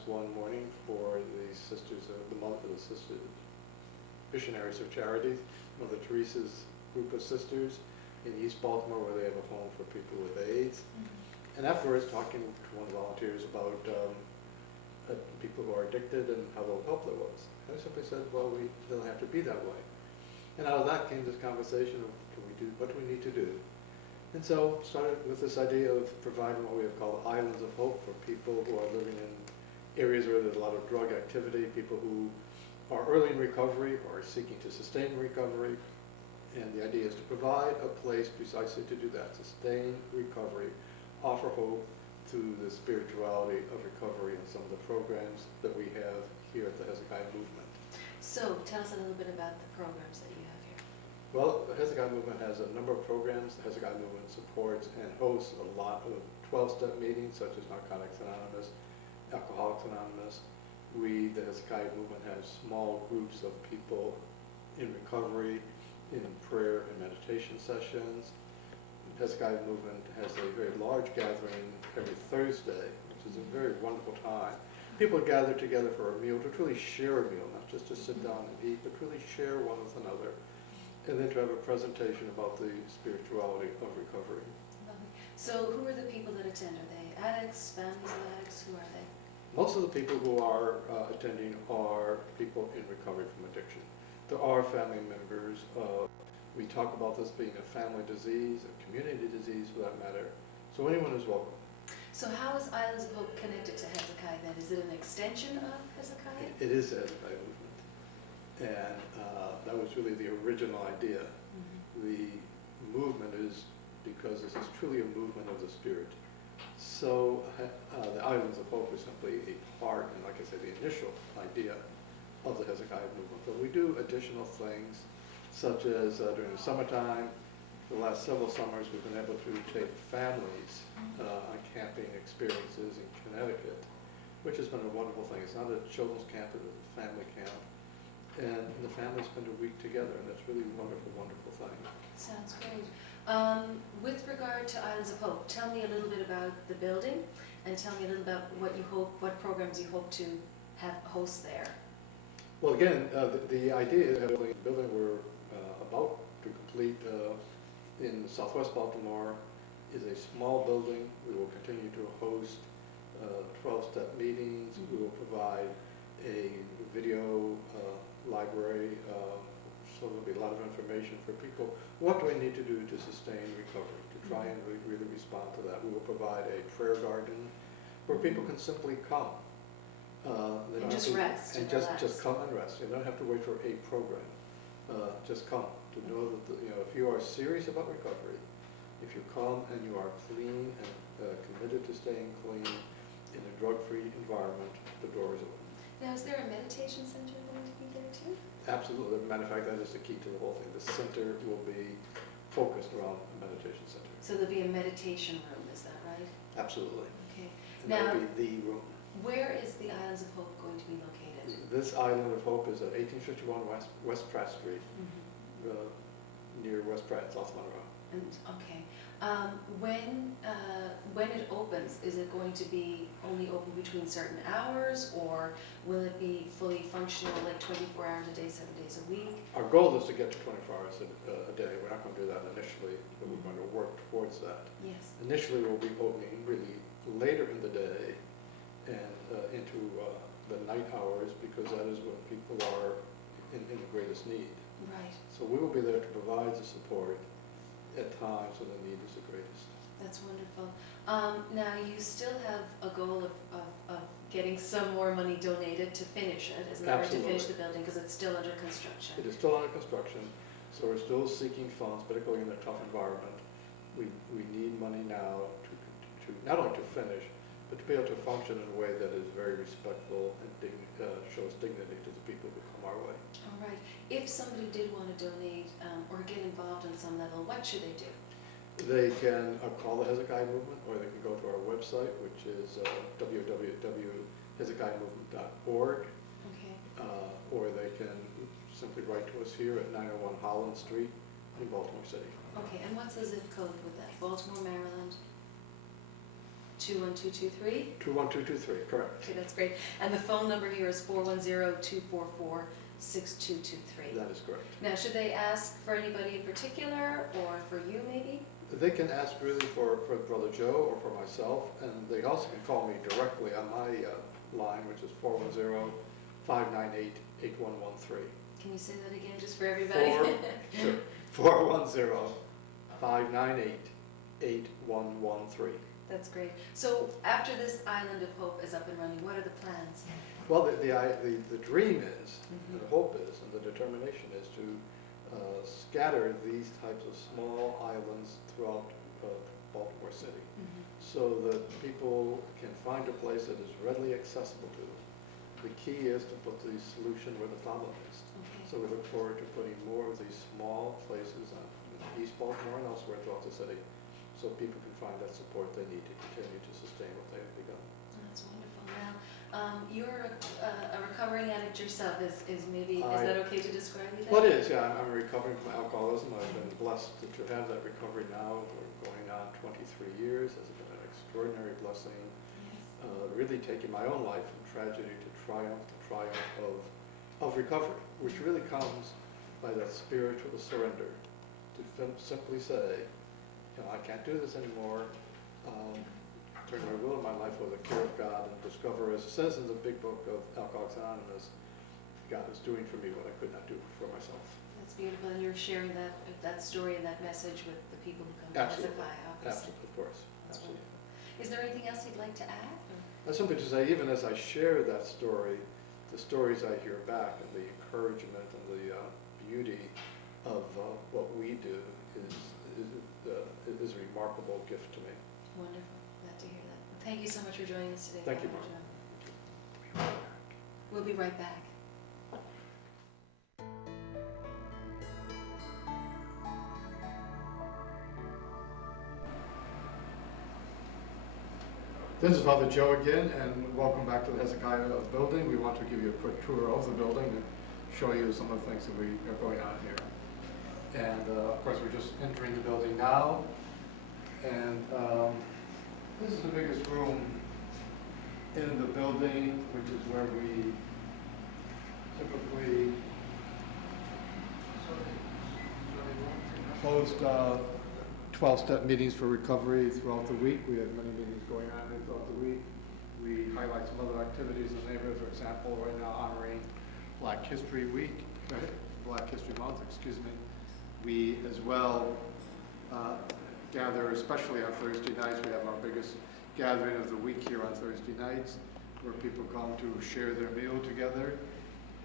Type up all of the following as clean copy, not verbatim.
one morning for the Sisters of the Month of the Sisters Missionaries of Charity, Mother Teresa's group of sisters in East Baltimore, where they have a home for people with AIDS. Mm-hmm. And afterwards, talking to one of the volunteers about people who are addicted and how little help there was. I simply said, well, we don't have to be that way. And out of that came this conversation of what do we need to do? And so started with this idea of providing what we have called islands of hope for people who are living in areas where there's a lot of drug activity, people who are early in recovery or are seeking to sustain recovery. And the idea is to provide a place precisely to do that, sustain recovery, offer hope through the spirituality of recovery and some of the programs that we have here at the Hezekiah Movement. So tell us a little bit about the programs that you have here. Well, the Hezekiah Movement has a number of programs. The Hezekiah Movement supports and hosts a lot of 12-step meetings, such as Narcotics Anonymous, Alcoholics Anonymous. The Hezekiah Movement has small groups of people in recovery, in prayer and meditation sessions. The Hezekiah Movement has a very large gathering every Thursday, which is a very wonderful time. People gather together for a meal, to truly share a meal, not just to sit down and eat, but really share one with another. And then to have a presentation about the spirituality of recovery. Lovely. So who are the people that attend? Are they addicts, families of addicts? Who are they? Most of the people who are attending are people in recovery from addiction. There are family members. We talk about this being a family disease, a community disease for that matter. So anyone is welcome. So how is Islands of Hope connected to Hezekiah then? Is it an extension of Hezekiah? It is the Hezekiah Movement. And that was really the original idea. Mm-hmm. The movement is because this is truly a movement of the Spirit. So the Islands of Hope is simply a part, and like I said, the initial idea of the Hezekiah Movement. But we do additional things, such as during the summertime, the last several summers, we've been able to take families on camping experiences in Connecticut, which has been a wonderful thing. It's not a children's camp, it's a family camp. And the families spend a week together, and it's really a wonderful, wonderful thing. Sounds great. With regard to Islands of Hope, tell me a little bit about the building, and tell me a little about what programs you hope to have host there. Well, again, the idea of the building we're about to complete in southwest Baltimore is a small building. We will continue to host 12-step meetings. Mm-hmm. We will provide a video library, so there'll be a lot of information for people. What do we need to do to sustain recovery, to try and really respond to that? We will provide a prayer garden where people can simply come. And just rest. And just come and rest. You don't have to wait for a program. Just come to know that if you are serious about recovery, if you come and you are clean and committed to staying clean in a drug-free environment, the door is open. Now, is there a meditation center going to be there too? Absolutely. As a matter of fact, that is the key to the whole thing. The center will be focused around a meditation center. So there'll be a meditation room, is that right? Absolutely. Okay. And Now, that will be the room. where is the Islands of Hope going to be located? This Island of Hope is at 1851 West Pratt Street, Mm-hmm. near West Pratt, South Monroe. And, okay. When it opens, is it going to be only open between certain hours, or will it be fully functional, like 24 hours a day, 7 days a week? Our goal is to get to 24 hours a day. We're not going to do that initially, but we're going to work towards that. Yes. Initially, we'll be opening really later in the day and into the night hours, because that is when people are in the greatest need. Right. So we will be there to provide the support at times when the need is the greatest. That's wonderful. Now, you still have a goal of getting some more money donated to finish it, isn't there? To finish the building, because it's still under construction. It is still under construction, so we're still seeking funds, particularly in a tough environment. We need money now to not only to finish, but to be able to function in a way that is very respectful and shows dignity to the people who come our way. All right. If somebody did want to donate or get involved on some level, what should they do? They can call the Hezekiah Movement, or they can go to our website, which is www.hezekiahmovement.org, Okay. or they can simply write to us here at 901 Holland Street in Baltimore City. Okay, and what's the zip code with that? Baltimore, Maryland? 21223? 21223, correct. Okay, that's great. And the phone number here is 410-244-6223. That is correct. Now, should they ask for anybody in particular, or for you maybe? They can ask really for Brother Joe or for myself, and they also can call me directly on my line, which is 410-598-8113. Can you say that again, just for everybody? Sure. 410-598-8113. That's great. So after this Island of Hope is up and running, what are the plans? Well, the dream is, Mhm. the hope is, and the determination is to scatter these types of small islands throughout Baltimore City, Mhm. so that people can find a place that is readily accessible to them. The key is to put the solution where the problem is. Okay. So we look forward to putting more of these small places in East Baltimore and elsewhere throughout the city, so people can find that support they need to continue to sustain what they have begun. That's wonderful. Now, you're a recovering addict yourself. Is I- that okay to describe you that? Well, it is, yeah, I'm recovering from alcoholism. I've been blessed to have that recovery now. We're going on 23 years. It's been an extraordinary blessing. Yes. Really taking my own life from tragedy to triumph of recovery, which really comes by that spiritual surrender to simply say, I can't do this anymore. Turn my will and my life over the care of God and discover, as it says in the big book of Alcoholics Anonymous, God is doing for me what I could not do for myself. That's beautiful, and you're sharing that story and that message with the people who come to Absolutely. Hezekiah, obviously. Absolutely, of course. That's Absolutely. wonderful. Is there anything else you'd like to add? That's something to say, even as I share that story, the stories I hear back and the encouragement and the beauty of what we do is a remarkable gift to me. Wonderful. Glad to hear that. Thank you so much for joining us today. Thank you, Father Mark. Joe. We'll be right back. This is Father Joe again, and welcome back to the Hezekiah building. We want to give you a quick tour of the building and show you some of the things that we are going on here. And of course, we're just entering the building now. And this is the biggest room in the building, which is where we typically host 12-step meetings for recovery throughout the week. We have many meetings going on here throughout the week. We highlight some other activities in the neighborhood. For example, right now honoring Black History Week, Black History Month, excuse me. We as well gather, especially on Thursday nights. We have our biggest gathering of the week here on Thursday nights, where people come to share their meal together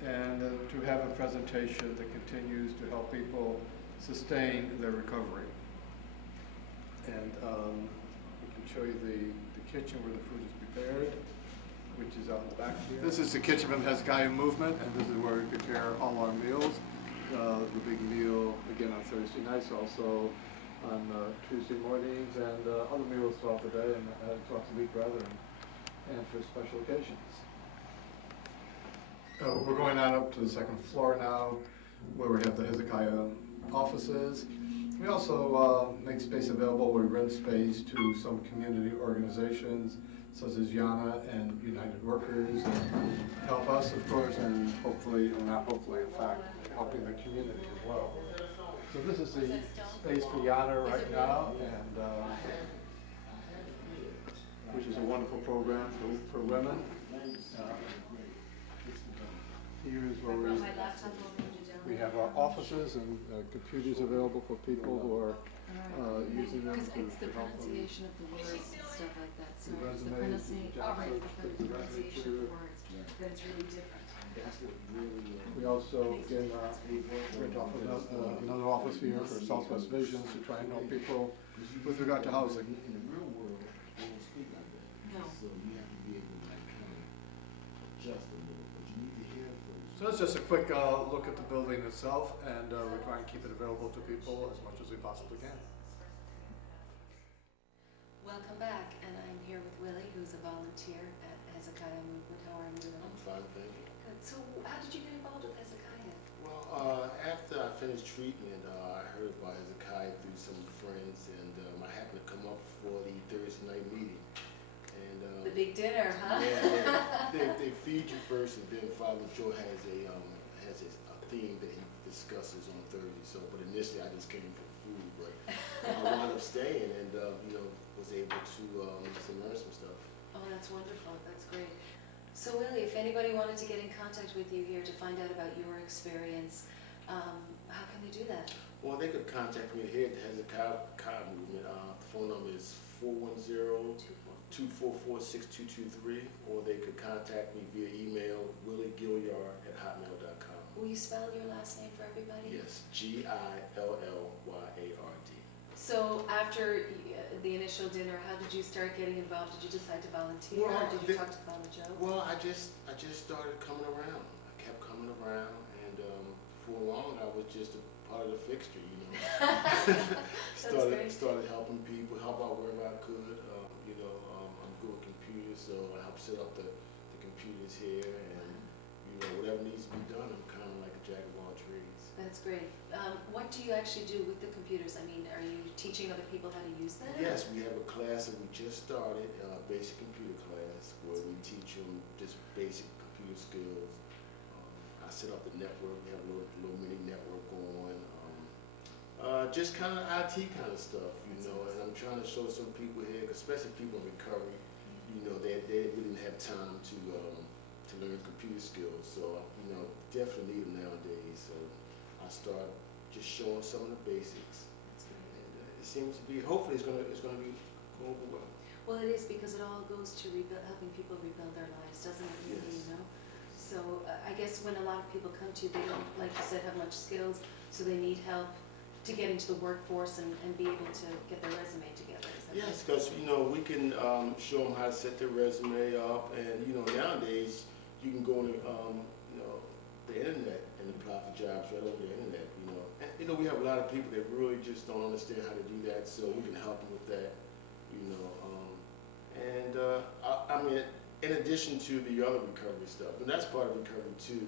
and to have a presentation that continues to help people sustain their recovery. And we can show you the kitchen where the food is prepared, which is out in the back here. This is the kitchen of the Hezekiah movement, and this is where we prepare all our meals. The big meal, again, on Thursday nights, also on Tuesday mornings, and other meals throughout the day, and throughout the week, rather, and for special occasions. We're going on up to the second floor now, where we have the Hezekiah offices. We also make space available, we rent space to some community organizations, such as Yana and United Workers, and help us, of course, and hopefully, or not hopefully, in fact, helping the community as well. So this is the space for Yana right now, and which is a wonderful program for women. Here is where we have our offices and computers available for people who are using them Because it's the to help them. pronunciation of the words and stuff like that. So The it's the resumes, pronunciation, job right, search, the the pronunciation of the words that's really different. We also again rent off another office here for Southwest Visions to try and help people with regard to housing. No. So that's just a quick look at the building itself, and we try and keep it available to people as much as we possibly can. Welcome back, and I'm here with Willie, who's a volunteer at Hezekiah Movement. How are you doing? I'm fine, thank you. Good. So how did you get involved with Hezekiah? Well, after I finished treatment, I heard about Hezekiah through some friends, and I happened to come up for the Thursday night meeting. And The big dinner, huh? yeah, they feed you first, and then Father Joe has a theme that he discusses on Thursday. So, but initially I just came for food, but I wound up staying and was able to learn some stuff. Oh, that's wonderful. That's great. So, Willie, if anybody wanted to get in contact with you here to find out about your experience, how can they do that? Well, they could contact me here at the Hezekiah Movement. The phone number is 410-244-6223, or they could contact me via email, williegilliard@hotmail.com. Will you spell your last name for everybody? Yes, Gillyard. So after the initial dinner, how did you start getting involved? Did you decide to volunteer, Well, or did you talk to Father Joe? Well, I just started coming around. I kept coming around, and for long I was just a part of the fixture, you know. Great. Started helping people, help out wherever I could. I'm good with computers, so I help set up the computers here, and whatever needs to be done, I'm kind of like a jack of all trades. That's great. What do you actually do with the computers? I mean, are you teaching other people how to use them? Yes, we have a class that we just started, basic computer class, where we teach them just basic computer skills. I set up the network. We have a little mini network going. Just kind of IT kind of stuff, That's and awesome. I'm trying to show some people here, especially people in recovery, they really didn't have time to learn computer skills. So, definitely need them nowadays. So I start just showing some of the basics. That's great. And it seems to be, hopefully it's gonna be going over well. Well, it is, because it all goes to helping people rebuild their lives, doesn't it? Really, Yes. you know. So I guess when a lot of people come to you, they don't, like you said, have much skills, so they need help to get into the workforce and be able to get their resume together. Is that Yes, right? because we can show them how to set their resume up, and nowadays you can go on the internet and apply for jobs right over the internet. And we have a lot of people that really just don't understand how to do that, so we can help them with that. I mean, in addition to the other recovery stuff, and that's part of recovery too,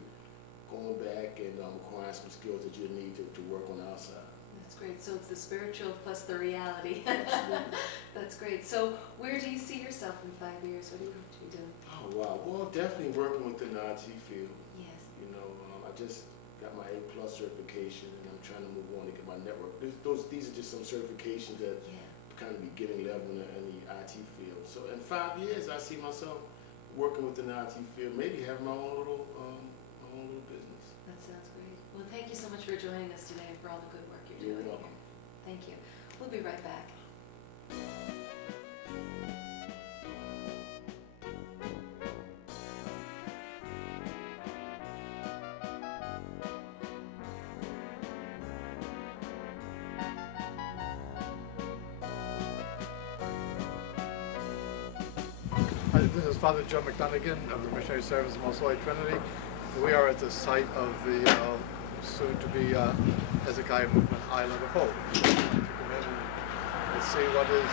going back and acquiring some skills that you need to work on outside. That's great. So it's the spiritual plus the reality. Absolutely. That's great. So where do you see yourself in 5 years? What do you hope to be doing? Oh wow! Well, definitely working within the IT field. Yes. I just got my A+ certification, and I'm trying to move on to get my network. These are just some certifications that Yeah. kind of beginning level in the IT field. So in 5 years, I see myself working within the IT field, maybe having my own little business. That sounds great. Well, thank you so much for joining us today and for all the good work you're You're doing. welcome. Thank you. We'll be right back. Hi, this is Father Joe McDonaghan of the Missionary Service of Most Holy Trinity. We are at the site of the soon-to-be Hezekiah Movement Island of Hope. To come in and see what is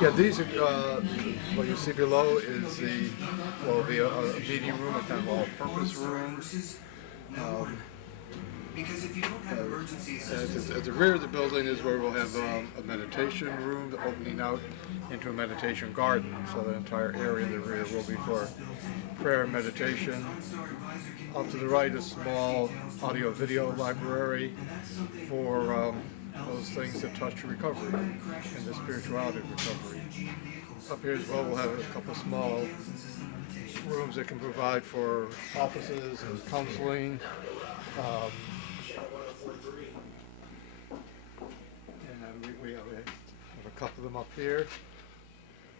Yeah, these are, what you see below is will be a meeting room, a kind of all-purpose room. Um, at the rear of the building is where we'll have a meditation room opening out into a meditation garden. So the entire area in the rear will be for prayer and meditation. Off to the right, a small audio-video library for those things that touch recovery and the spirituality of recovery. Up here as well, we'll have a couple small rooms that can provide for offices and counseling. Um, and we have a couple of them up here.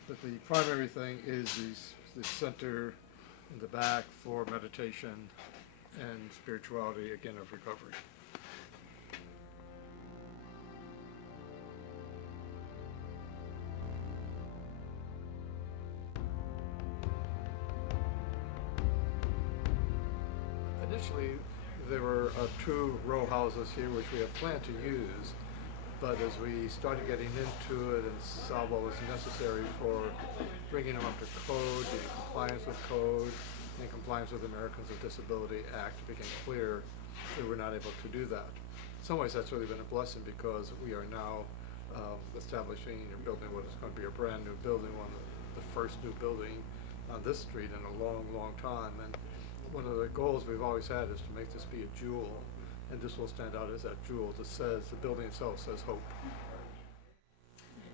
But the primary thing is the center in the back for meditation and spirituality, again, of recovery. Initially, there were 2 row houses here which we had planned to use, but as we started getting into it and saw what was necessary for bringing them up to code, the compliance with code, and compliance with the Americans with Disability Act, it became clear that we're not able to do that. In some ways, that's really been a blessing because we are now establishing or building what is going to be a brand new building, one of the first new building on this street in a long, long time. And one of the goals we've always had is to make this be a jewel, and this will stand out as that jewel that says, the building itself says hope.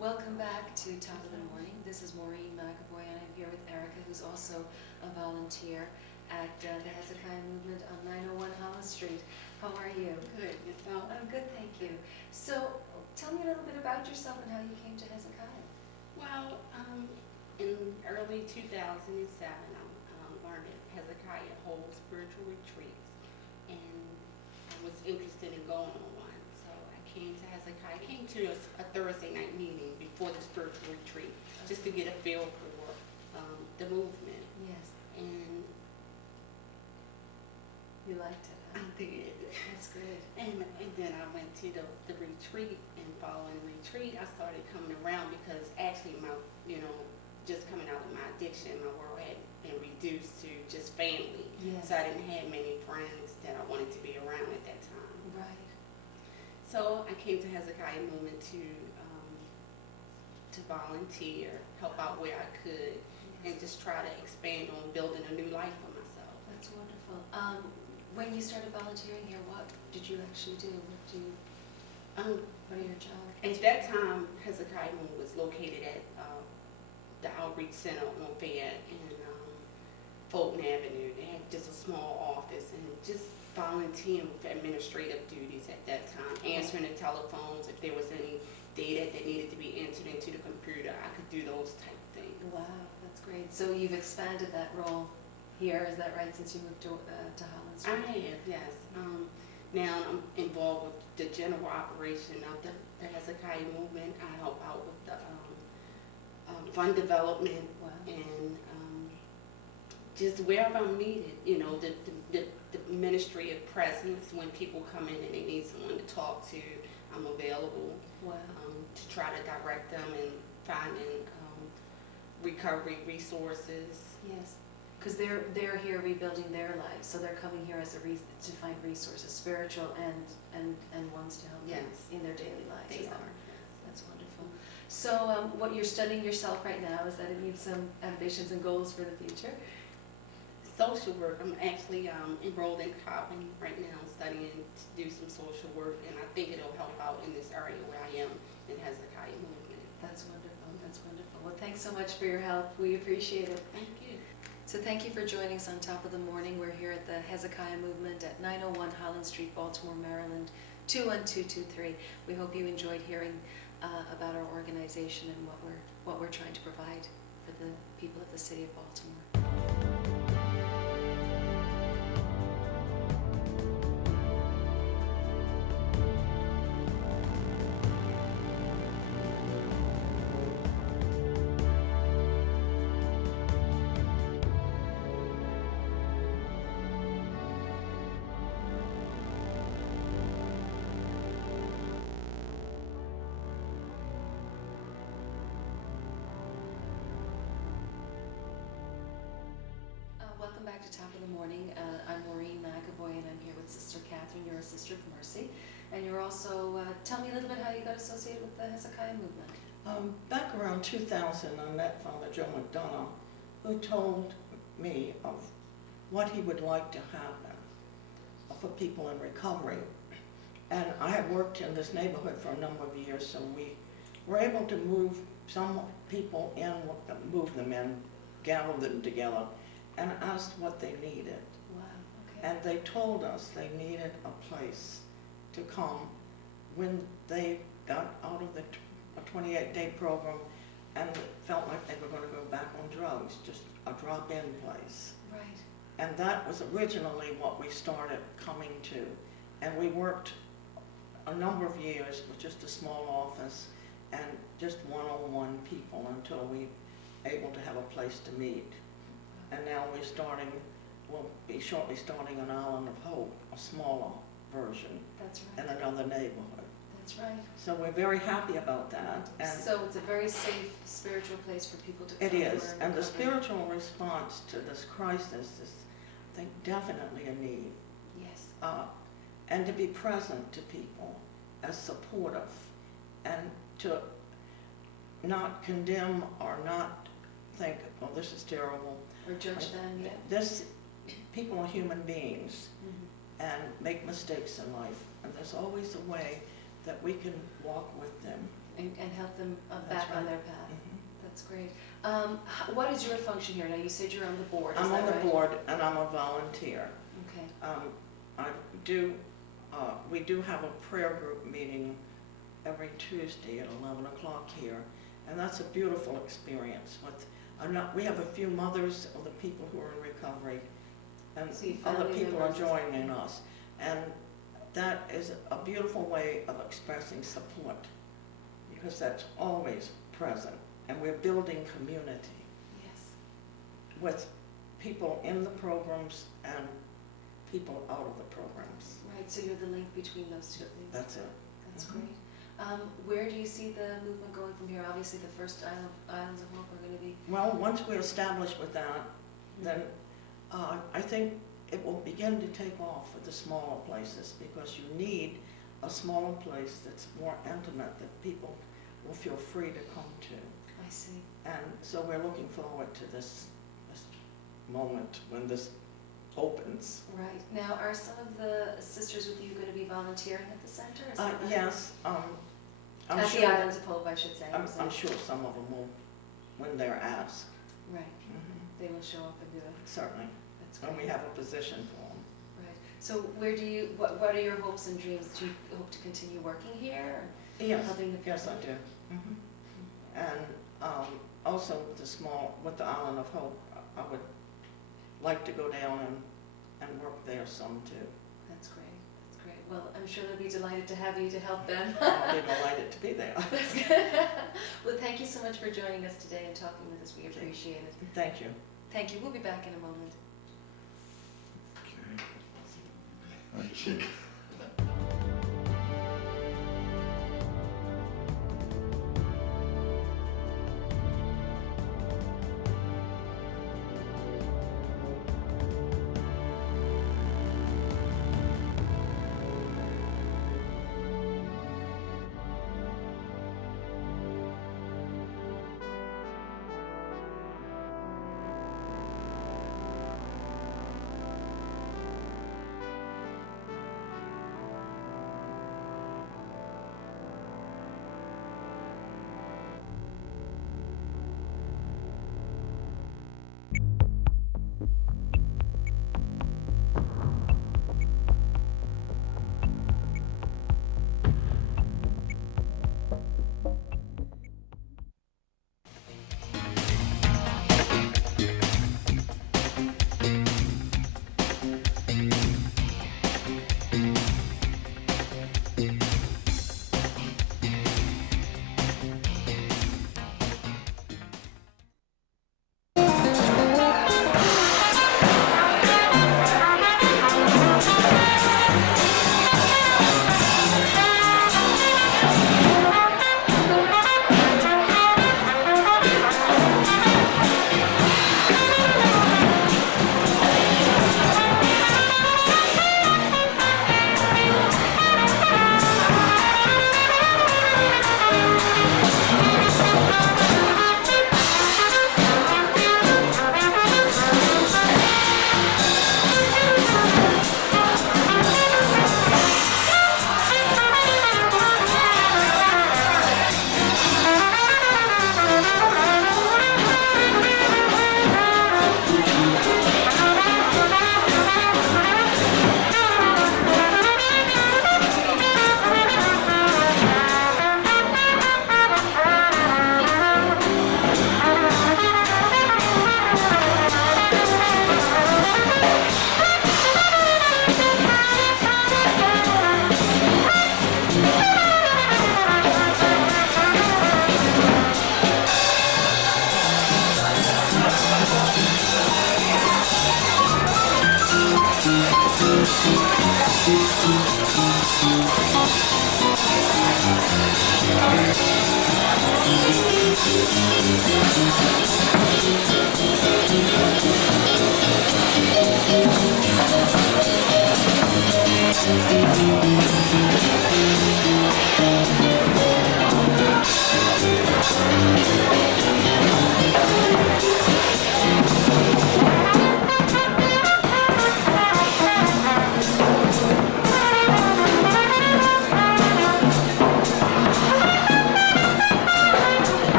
Welcome back to Top of the Morning. This is Maureen McAvoy, and I'm here with Erica, who's also a volunteer at the Hezekiah Movement on 901 Hollis Street. How are you? Good, yourself? I'm good, thank you. So, tell me a little bit about yourself and how you came to Hezekiah. Well, in early 2007, I learned that Hezekiah holds spiritual retreats, and I was interested in going on one. So I came to Hezekiah. I came to a Thursday night meeting before the spiritual retreat, just to get a feel for the movement. Yes. And You liked it, I huh? did. That's good. And then I went to the retreat, and following the retreat, I started coming around because actually just coming out of my addiction, my world had been reduced to just family. Yes. So I didn't have many friends that I wanted to be around at that time. Right. So I came to Hezekiah Movement to volunteer, help out where I could, and just try to expand on building a new life for myself. That's wonderful. When you started volunteering here, what did you actually do? What are your jobs? At that time, Hezekiah Movement was located at the Outreach Center on Fayette and Fulton Avenue. They had just a small office and just volunteering with administrative duties at that time, answering the telephones. If there was any data that needed to be entered into the computer, I could do those type of things. Wow, that's great. So you've expanded that role here, is that right, since you moved to Holland I Street? have, yes. Now I'm involved with the general operation of the Hezekiah Movement. I help out with the fund development Wow. and just wherever I'm needed, the administrative presence when people come in and they need someone to talk to, I'm available Wow. to try to direct them and finding recovery resources. Yes, because they're here rebuilding their lives, so they're coming here as to find resources, spiritual and ones to help them Yes. in their daily lives. They Is that- are. That's wonderful. So what you're studying yourself right now, is that it needs some ambitions and goals for the future? Social work, I'm actually enrolled in Cobham right now, studying to do some social work, and I think it'll help out in this area where I am in Hezekiah Movement. That's wonderful, that's wonderful. Well, thanks so much for your help. We appreciate it. Thank you. So thank you for joining us on Top of the Morning. We're here at the Hezekiah Movement at 901 Holland Street, Baltimore, Maryland, 21223. We hope you enjoyed hearing about our organization and what we're trying to provide for the people of the city of Baltimore. back to Top of the Morning. I'm Maureen McAvoy, and I'm here with Sister Catherine. You're a Sister of Mercy, and you're also, tell me a little bit how you got associated with the Hezekiah movement. Back around 2000, I met Father Joe McDonough, who told me of what he would like to happen for people in recovery. And I had worked in this neighborhood for a number of years, so we were able to move some people in, move them in, gather them together, and asked what they needed. Wow, okay. And they told us they needed a place to come when they got out of the a 28-day program and felt like they were going to go back on drugs, just a drop-in place. Right. And that was originally what we started coming to. And we worked a number of years with just a small office and just one-on-one people until we were able to have a place to meet. And now we'll be shortly starting an Island of Hope, a smaller version, That's in right. another neighborhood. That's right. So we're very happy about that. And So it's a very safe spiritual place for people to come. it who is, are in and the recovery. spiritual response to this crisis is, I think, definitely a need. Yes. And to be present to people as supportive, and to not condemn or not think, oh, this is terrible. Or judge them, yeah. People are human beings Mhm. and make mistakes in life, and there's always a way that we can walk with them. And help them That's back on right. their path. Mhm. That's great. What is your function here? Now, you said you're on the board, is I'm that on the right? board and I'm a volunteer. Okay. I do, we do have a prayer group meeting every Tuesday at 11 o'clock here, and that's a beautiful experience. We have a few mothers of the people who are in recovery, and So you other family people are members as well. joining us. And that is a beautiful way of expressing support, because that's always present, and we're building community Yes. with people in the programs and people out of the programs. Right, so you're the link between those two things. That's it. That's Mhm. great. Where do you see the movement going from here? Obviously, the first Islands of Hope are going to be. Well, once we're established with that, then I think it will begin to take off with the smaller places, because you need a smaller place that's more intimate, that people will feel free to come to. I see. And so we're looking forward to this moment when this opens. Right. Now, are some of the sisters with you going to be volunteering at the center? Is that right? Yes, I'm At sure. the Islands of Hope, I should say. I'm sure some of them will, when they're asked. Right. Mhm. They will show up and do it. Certainly, That's when we great. have a position for them. Right. So where do you, what are your hopes and dreams? Do you hope to continue working here? Or Yes, helping the yes, I people? do. Mhm. And also with the Island of Hope, I would like to go down and work there some too. That's great. That's great. Well, I'm sure they'll be delighted to have you to help them. I'll be delighted to be there. That's good. Well, thank you so much for joining us today and talking with us. We appreciate it. Thank you. Thank you. We'll be back in a moment. Okay.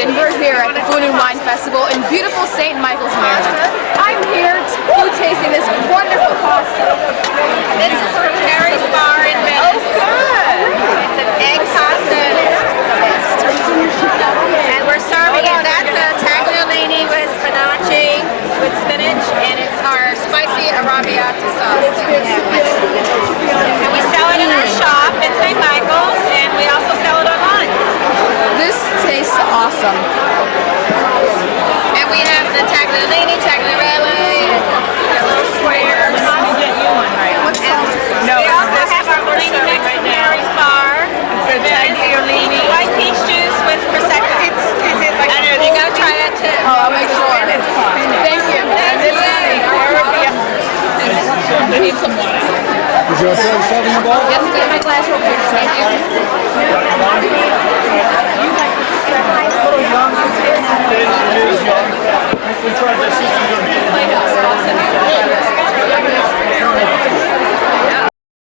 And we're here at the Food and Wine Festival in beautiful St. Michael's, Maryland. I'm here food tasting this wonderful pasta. This is from Harry's Bar in Venice. Oh, good. It's an egg pasta and it's the best. And we're serving it. That's a tagliolini with spinaci with spinach, and it's our spicy arrabbiata sauce that we have. And we sell it in our shop in St. Michael's, and we also sell it online. This tastes awesome. And we have the tagliolini, tagliarelli, and little squares. No, We also have our Bellini mix from Harry's Bar. Tagliolini. White peach juice with prosecco. And there you go, try that too. Oh, I'll make sure. Thank you. Thank you. I need some water. Is your son serving the ball? Yes, get my glass real quick. Thank you. We tried this.